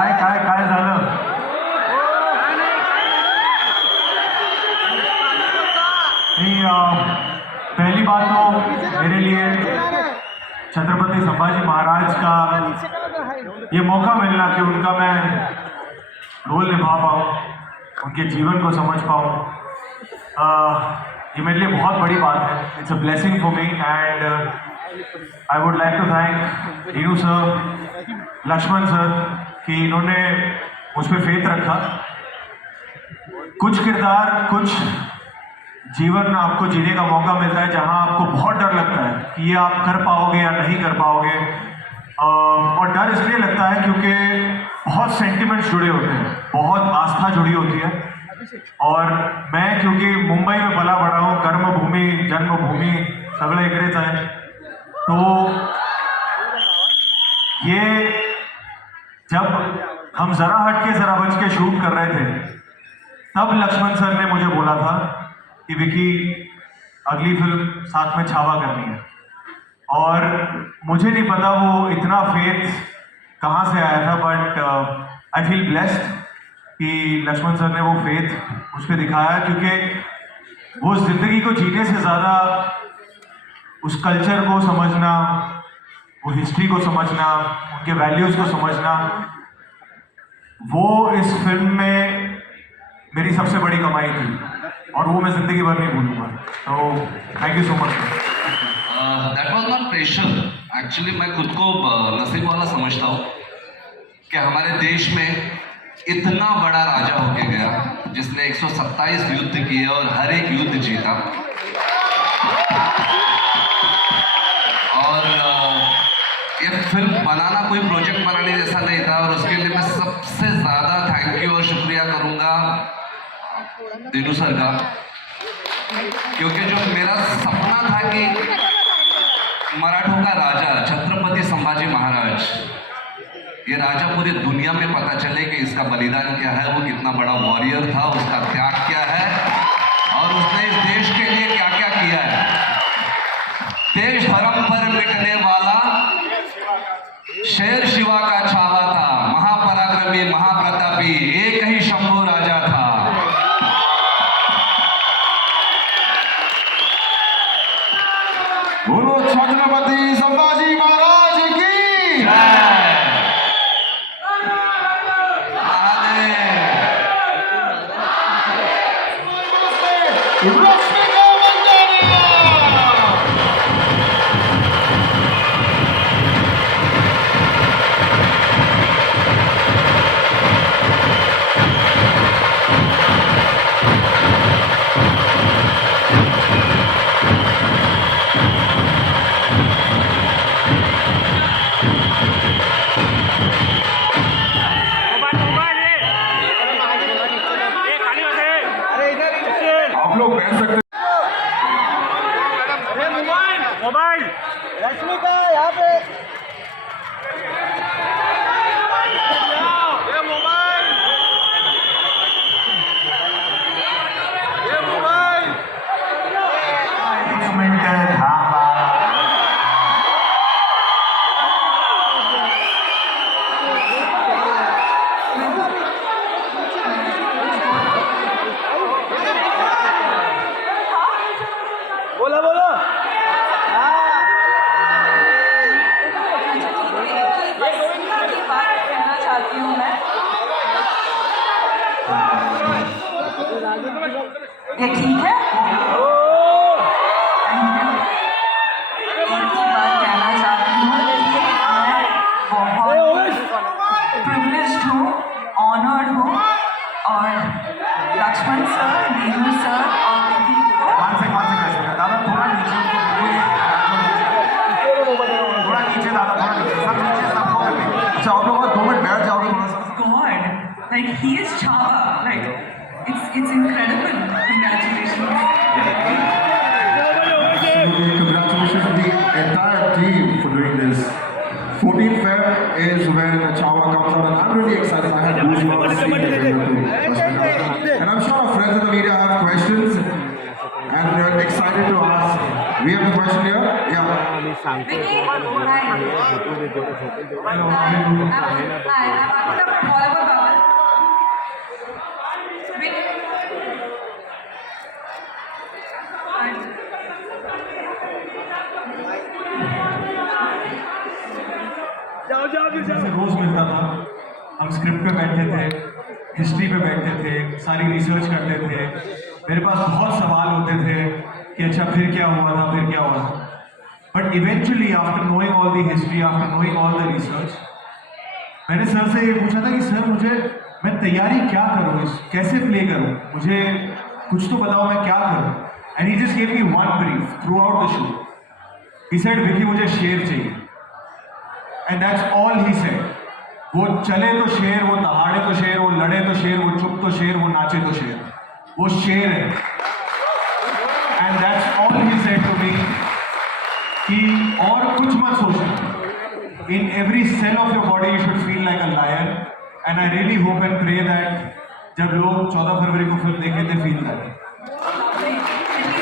काय काय काय झालं? नहीं, पहली बात तो मेरे लिए छत्रपति संभाजी महाराज का ये मौका मिलना कि उनका मैं रोल निभा पाऊँ, उनके जीवन को समझ पाऊँ, ये मेरे लिए बहुत बड़ी बात है. It's a blessing for me and I would like to thank Rinu sir, Laxman sir कि इन्होंने मुझ पर फेथ रखा. कुछ किरदार, कुछ जीवन आपको जीने का मौका मिलता है जहां आपको बहुत डर लगता है कि ये आप कर पाओगे या नहीं कर पाओगे. और डर इसलिए लगता है क्योंकि बहुत सेंटिमेंट्स जुड़े होते हैं, बहुत आस्था जुड़ी होती है. और मैं क्योंकि मुंबई में पला बड़ा हूँ, कर्मभूमि जन्मभूमि सगळे इकडेच आहे, तो ये जब हम जरा हटके जरा बच के शूट कर रहे थे तब लक्ष्मण सर ने मुझे बोला था कि विकी अगली फिल्म साथ में छावा करनी है. और मुझे नहीं पता वो इतना फेथ कहाँ से आया था, बट आई फील ब्लेस्ड कि लक्ष्मण सर ने वो फेथ मुझ पर दिखाया, क्योंकि वो जिंदगी को जीने से ज़्यादा उस कल्चर को समझना, वो हिस्ट्री को समझना, उनके वैल्यूज़ को समझना, वो इस फिल्म में मेरी सबसे बड़ी कमाई थी और वो मैं जिंदगी भर नहीं भूलूंगा. तो thank you so much. That was not pressure. Actually मैं खुद को नसीब वाला समझता हूँ कि हमारे देश में इतना बड़ा राजा होके गया जिसने 127 युद्ध किए और हर एक युद्ध जीता. और ये फिल्म बनाना कोई प्रोजेक्ट बनाने जैसा नहीं था, और उसके लिए मैं सबसे ज़्यादा थैंक यू और शुक्रिया करूँगा दीनू सर का, क्योंकि जो मेरा सपना था कि मराठों का राजा छत्रपति संभाजी महाराज, ये राजा पूरी दुनिया में पता चले कि इसका बलिदान क्या है, वो कितना बड़ा वॉरियर था, उसका त्याग क्या है और उसने इस देश के लिए क्या क्या किया है. देश धर्म पर मिटने वाला शेर शिवा का छावा था, महापराक्रमी महाप्रतापी एक ही शंभू राजा था. बोलो छत्रपति संभाजी महाराज की जय. आप लोग बैठ सकते हैं. मोबाइल रश्मि का यहाँ पे ये मोबाइल एक मिनट थांबा. बोलो बोलो. बात कहना चाहती हूँ मैं. ये ठीक है? एक ही बात कहना चाहती हूँ कि मैं बहुत प्रिविलेज्ड हूँ, ऑनर्ड हूँ, और लक्ष्मण सर, नीरू सर और विकी को दादा थोड़ा नीचे, थोड़ा नीचे दादा, थोड़ा नीचे, सब नीचे, सबको करके. अच्छा आप लोग 2 मिनट बैठ जाओगे थोड़ा सा. God, like he is Chava, like it's incredible. Congratulations. Congratulations to the entire team for doing this. 14th Feb is when Chava comes out, and I'm really excited. I had goosebumps seeing the trailer too. And I'm sure our friends in the media have questions, and they're excited to ask. We have a question here. Yeah. सांगतो Vicky, तुम्हाला hi. झोपू दे, जेवढं झोपेल तेवढं. Hi, I'm Akita from Bollywood Bubble. जाओ जाओ जाओ जैसे रोज मिलता था, हम स्क्रिप्ट पे बैठते थे, हिस्ट्री पे बैठते थे, सारी रिसर्च करते थे। मेरे पास बहुत सवाल होते थे कि अच्छा फिर क्या हुआ था, फिर क्या हुआ था। But eventually after knowing all the history, after knowing all the research, मैंने सर से ये पूछा था कि सर मैं तैयारी क्या करूँ, कैसे प्ले करूँ, मुझे कुछ तो बताओ मैं क्या करूँ। And he just gave me one brief through out the show. He said Vicky मुझे शेर चाहिए, and that's all he said. वो चले तो शेर, वो दहाड़े तो शेर, वो लड़े तो शेर, वो चुप तो शेर, वो नाचे तो शेर, वो शेर है। And that's all he said to me कि और कुछ मत सोचना। In every cell of your body, you should feel like a lion, and I really hope and pray that जब लोग 14 फरवरी को फिल्म देखें, they feel that. At least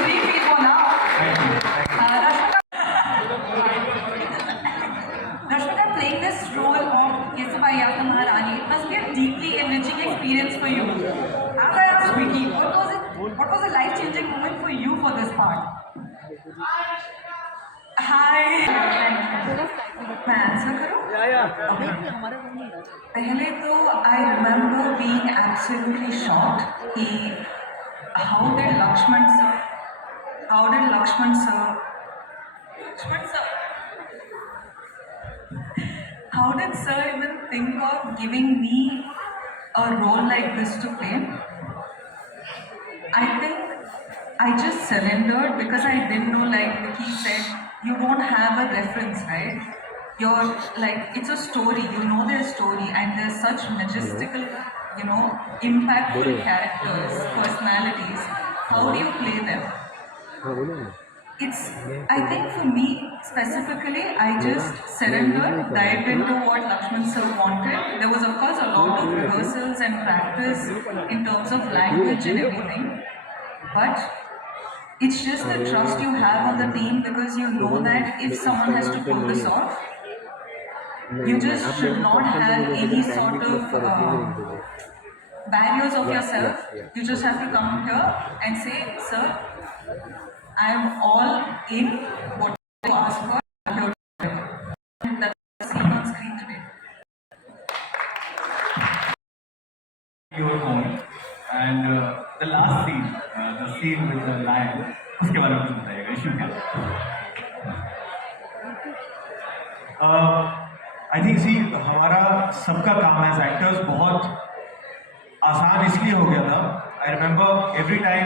we feel for now. Thank you. Thank you. Rashmika, playing this role of Kesabai Yaka Maharani, it must be a deeply enriching experience for you. As I asked Vicky, what was a life-changing moment for you for this part? Hi. मैं आंसर करूँ? पहले तो I remember being absolutely shocked कि how did Lakshman sir how did sir even think of giving me a role like this to play? I think I just surrendered because I didn't know, like Vicky said, you don't have a reference, right? You're like, it's a story, you know their story, and there's such majestical, impactful characters, personalities. How do you play them? I think for me specifically, I just surrendered, dived into what Lakshman sir wanted. There was of course a lot of rehearsals and practice in terms of language and everything, but it's just the trust you have on the team, because you know that if someone has to pull this off, you just should not have any sort of barriers of yourself. You just have to come here and say, sir, I am all in what you ask for. And that's seen on screen today. Your point. And the last scene, the scene with the lion, उसके बारे में कुछ बताइएगा, इशू क्या है? I think हमारा सबका काम एज एक्टर्स बहुत आसान इसलिए हो गया था। आई रिमेंबर एवरी टाइम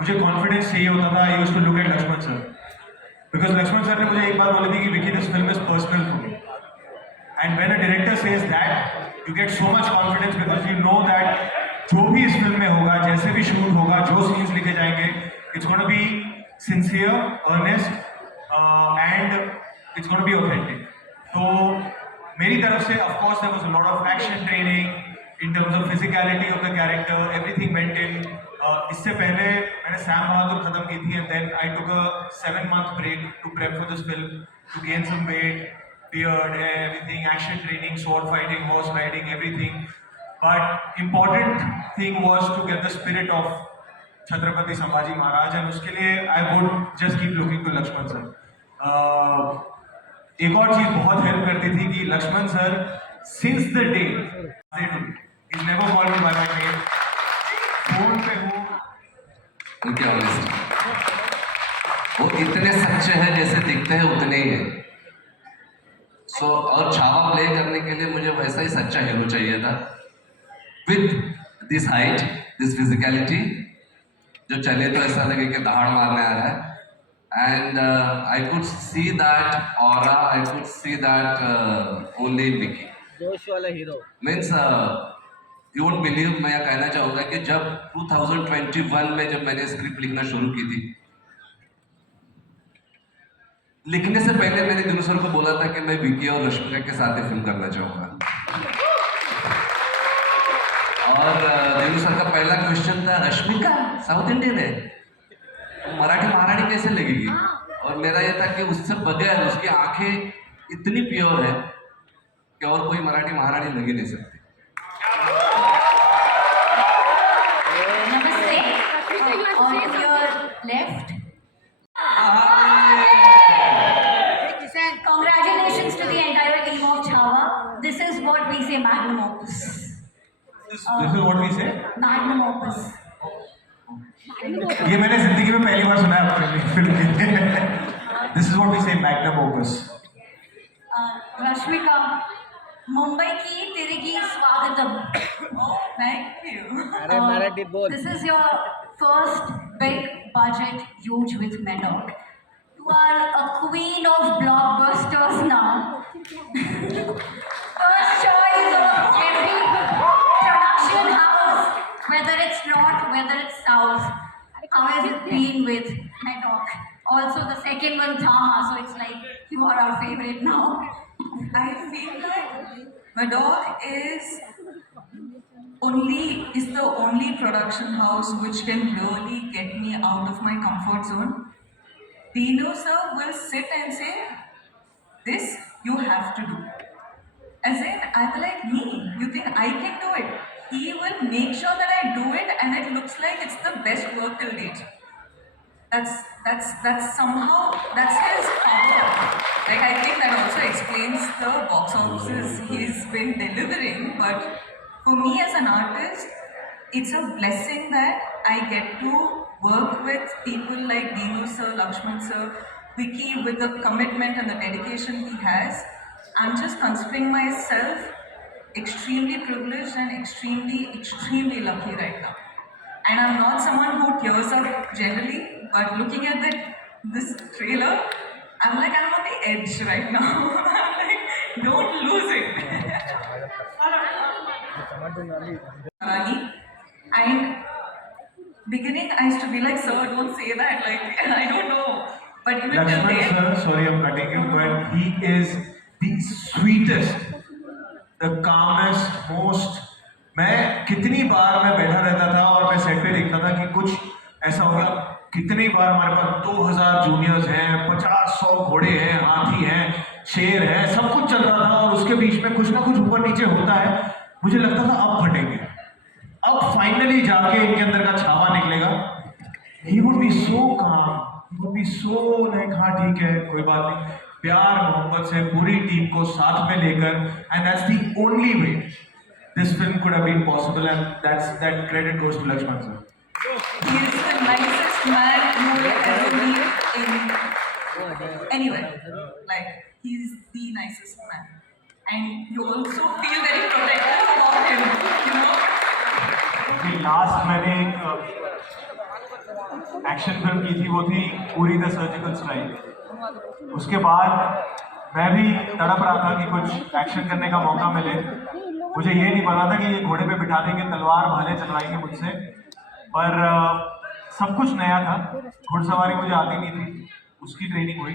मुझे कॉन्फिडेंस चाहिए होता था, I used to look at Laxman sir, because Laxman sir ने मुझे एक बात बोली थी कि Vicky this film is personal for me, and when a director says that you get so much confidence, because you know that जो भी इस फिल्म में होगा, जैसे भी शूट होगा, जो सीन्स लिखे जाएंगे, it's gonna be sincere, earnest and it's gonna be authentic. तो मेरी तरफ से of course there was a lot of action training in terms of physicality of the character, everything went in. इससे पहले मैंने सैम बहादुर खत्म की थी, and then I took a 7-month break to prep for this film, to gain some weight, beard, everything, action training, sword fighting, horse riding, everything. But important thing was to get the spirit of Chhatrapati Sambhaji Maharaj, and उसके लिए I would just keep looking to Lakshman sir. एक और चीज बहुत हेल्प करती थी कि Laxman sir since the day he's never called me by my name. Phone पे वो उनकी ऑनेस्टी, वो इतने सच्चे हैं जैसे दिखते हैं उतने ही हैं। और छावा प्ले करने के लिए मुझे वैसा ही सच्चा हीरो चाहिए था, with this height, this physicality, जो चले तो ऐसा लगे कि दहाड़ मारने आ रहा है। And I could see that aura, I could see that only in Vicky. जोश वाला hero Means you won't believe, मैं यह कहना चाहूँगा कि जब 2021 में जब मैंने स्क्रिप्ट लिखना शुरू की थी, लिखने से पहले मैंने दिनू सर को बोला था कि मैं विकी और रश्मिका के साथ ही फिल्म करना चाहूँगा। और दिनू सर का पहला क्वेश्चन था, रश्मिका साउथ इंडियन है, मराठी महारानी कैसे लगेगी? और मेरा ये था कि उससे बगैर उसकी आंखें इतनी प्योर है कि और कोई मराठी महारानी लग ही नहीं सकती। Namaste. On your left. Congratulations to the entire team of Chava. This is what we say magnum opus. This is what we say. Magnum opus. ये मैंने जिंदगी में पहली बार सुना है अपनी फिल्म के। This is what we say magnum opus. Rashmika, Mumbai की तेरे की स्वागतम. Thank you. अरे मराठी बोल. This is your first big budget huge with Maddock. You are a queen of blockbusters now. First choice of every production house, whether it's north, whether it's south. How has it been with Maddock? Also the second one, Thama, so it's like you are our favorite now. I feel that Maddock is the only production house which can really get me out of my comfort zone. Dino sir will sit and say, "This you have to do." As in, I'm like, me, you think I can do it? He will make sure that I do it and it looks like it's the best work till date. That's somehow, that's his power. Like, I think that also explains the box offices he's been delivering. But for me as an artist, it's a blessing that I get to work with people like Dino sir, Lakshman sir, Vicky, with the commitment and the dedication he has. I'm just considering myself extremely privileged and extremely lucky right now. And I'm not someone who tears up generally, but looking at this trailer, I'm like, I'm on the edge right now. I'm like, don't lose it. Rani, and beginning I used to be like, sir, don't say that, like, and I don't know. But even till Lakshman then, sir, sorry I'm cutting you, but he is the sweetest, the calmest, most. मैं कितनी बार मैं बैठा रहता था और मैं सेट पे देखता था कि कुछ ऐसा हो गया। कितनी बार हमारे पास 2000 जूनियर्स हैं, 50-100 घोड़े हैं, हाथी हैं, शेर हैं, सब कुछ चल रहा था और उसके बीच में कुछ ना कुछ ऊपर नीचे होता है। मुझे लगता था अब फटेंगे, अब फाइनली जाके इनके अंदर का छावा निकलेगा। He would be so calm, he would be so like, हाँ ठीक है, कोई बात नहीं, प्यार मोहब्बत से पूरी टीम को साथ में लेकर, and that's the only way this film could have been possible, and that credit goes to Lakshman sir. he is the nicest man you will ever meet in anywhere. Like, he's the nicest man. And you also feel very protective about him, you know? कि लास्ट मैंने एक action film की थी, वो थी Uri the surgical strike. उसके बाद मैं भी तड़प रहा था कि कुछ एक्शन करने का मौका मिले। मुझे ये नहीं पता था कि ये घोड़े पे बिठा देंगे, तलवार भाले चलवाएंगे मुझसे, पर सब कुछ नया था। घुड़सवारी मुझे आती नहीं थी, उसकी ट्रेनिंग हुई,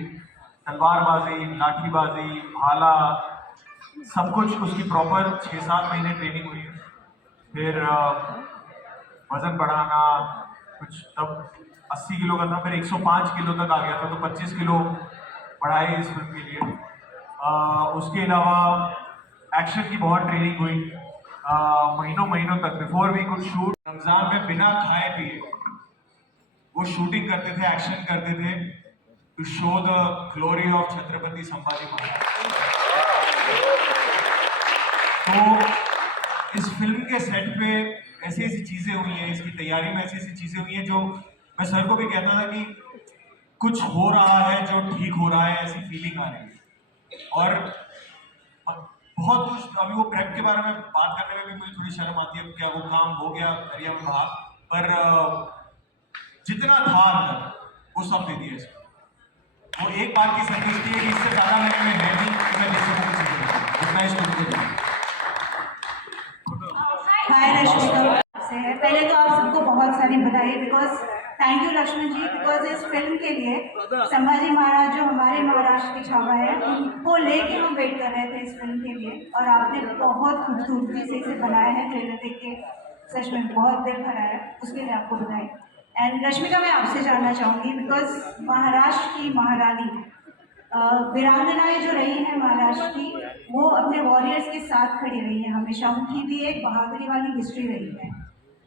तलवारबाजी, लाठीबाजी, भाला, सब कुछ उसकी प्रॉपर 6-7 महीने ट्रेनिंग हुई। फिर वजन बढ़ाना, कुछ तब 80 किलो का था, फिर 105 किलो तक आ गया था, तो 25 किलो बढ़ाए इस फिल्म के लिए। उसके अलावा एक्शन की बहुत ट्रेनिंग हुई, महीनों तक before we could shoot. Ramzan में बिना खाए पिए वो शूटिंग करते थे, एक्शन करते थे, to show the glory of Chhatrapati Sambhaji Maharaj. तो इस फिल्म के सेट पे ऐसी चीज़ें हुई हैं, इसकी तैयारी में ऐसी चीज़ें हुई हैं जो मैं सर को भी कहता था कि कुछ हो रहा है जो ठीक हो रहा है, ऐसी फीलिंग आ रही है। और बहुत कुछ, अभी वो प्रेप के बारे में बात करने में भी मुझे थोड़ी शर्म आती है, क्या वो काम हो गया दरिया में बहा, पर जितना था अंदर वो सब दे दिया इसको। वो एक बात की संतुष्टि है कि इससे ज़्यादा मेरे में है नहीं कि मैं दे सकूँ जितना इस फिल्म को। हाय रश्मिका से है। पहले तो आप सबको बहुत सारी बधाई, because thank you Laxman ji, because इस फिल्म के लिए संभाजी महाराज जो हमारे महाराष्ट्र के छावा है, उनको लेके हम वेट कर रहे थे इस फिल्म के लिए, और आपने बहुत खूबसूरती से इसे बनाया है। ट्रेलर देख के सच में बहुत दिल भरा है, उसके लिए आपको बधाई। एंड रश्मिका, मैं आपसे जानना चाहूँगी बिकॉज महाराष्ट्र की महारानी वीरांगनाएं जो रही हैं महाराष्ट्र की, वो अपने वॉरियर्स के साथ खड़ी रही हैं हमेशा। उनकी भी एक बहादुरी वाली हिस्ट्री रही है।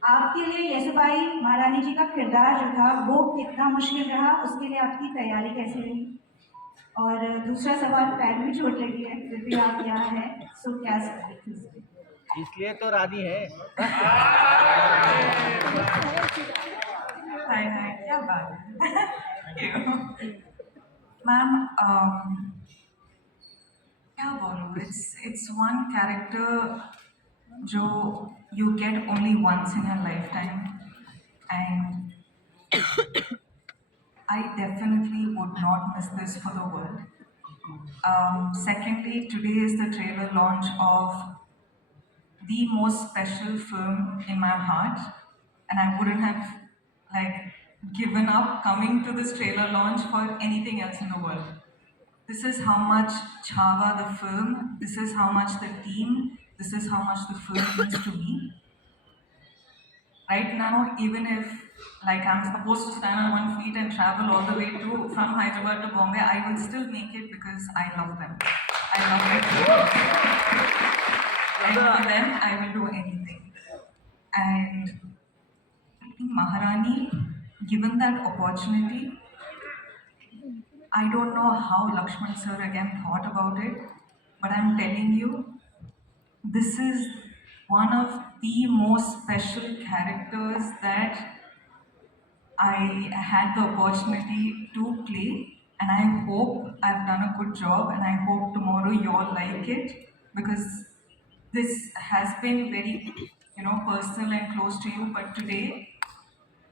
आपके लिए येसुबाई महारानी जी का किरदार जो था वो कितना मुश्किल रहा, उसके लिए आपकी तैयारी कैसी रही? और दूसरा सवाल, पैर में चोट लगी है फिर भी आप यहाँ हैं, सो क्या सवाल? इसलिए तो रानी है। हाय क्या बात है। मैम क्या बोलूँ, इट्स वन कैरेक्टर जो you get only once in your lifetime, and I definitely would not miss this for the world. Secondly, today is the trailer launch of the most special film in my heart, and I wouldn't have given up coming to this trailer launch for anything else in the world. This is how much Chhava the film, this is how much the team, this is how much the film means to me. Right now, even if I'm supposed to stand on one feet and travel all the way from Hyderabad to Bombay, I will still make it because I love them. I love them. And for them, I will do anything. And I think Maharani, given that opportunity, I don't know how Lakshman sir again thought about it, but I'm telling you, this is one of the most special characters that I had the opportunity to play, and I hope I've done a good job, and I hope tomorrow you all like it, because this has been very, personal and close to you, but today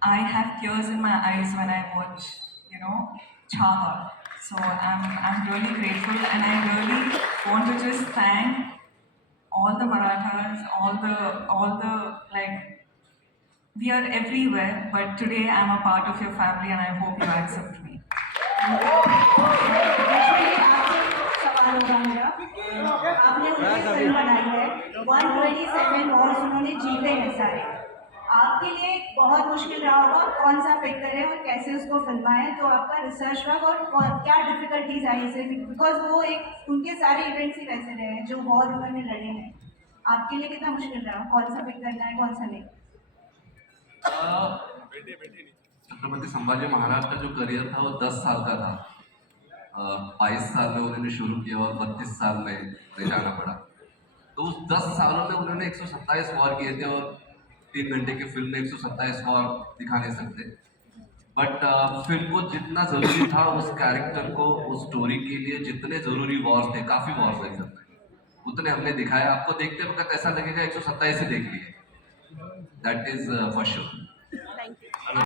I have tears in my eyes when I watch, Chhava. So I'm really grateful, and I really want to just thank all the Marathas, all the we are everywhere, but today I'm a part of your family, and I hope you accept me. सवाल होगा मेरा, आपने उनकी फिल्म बनाई है, 127 वॉर्स उन्होंने जीते हैं सारे। आपके लिए बहुत मुश्किल रहा होगा कौन सा पिक करें और कैसे उसको फिल्माएं, तो आपका रिसर्च वर्क और क्या डिफिकल्टीज आई इसे, बिकॉज वो एक उनके सारे इवेंट्स ही वैसे रहे हैं जो वॉर उन्होंने लड़े हैं। आपके लिए कितना मुश्किल रहा, कौन सा पिक करना है कौन सा नहीं? छत्रपति संभाजी महाराज का जो करियर था वो 10 साल का था। 22 साल में उन्होंने शुरू किया और 32 साल में ले जाना पड़ा। तो उस 10 सालों में उन्होंने 127 वॉर किए थे, और 3 घंटे की फिल्म में 127 वॉर दिखा नहीं सकते। बट फिल्म को जितना ज़रूरी था उस कैरेक्टर को, उस स्टोरी के लिए जितने ज़रूरी वॉर्स थे, काफ़ी वॉर्स देख सकते हैं, उतने हमने दिखाया। आपको देखते वक्त ऐसा लगेगा 127 ही देख लिए, दैट इज़ फॉर श्योर।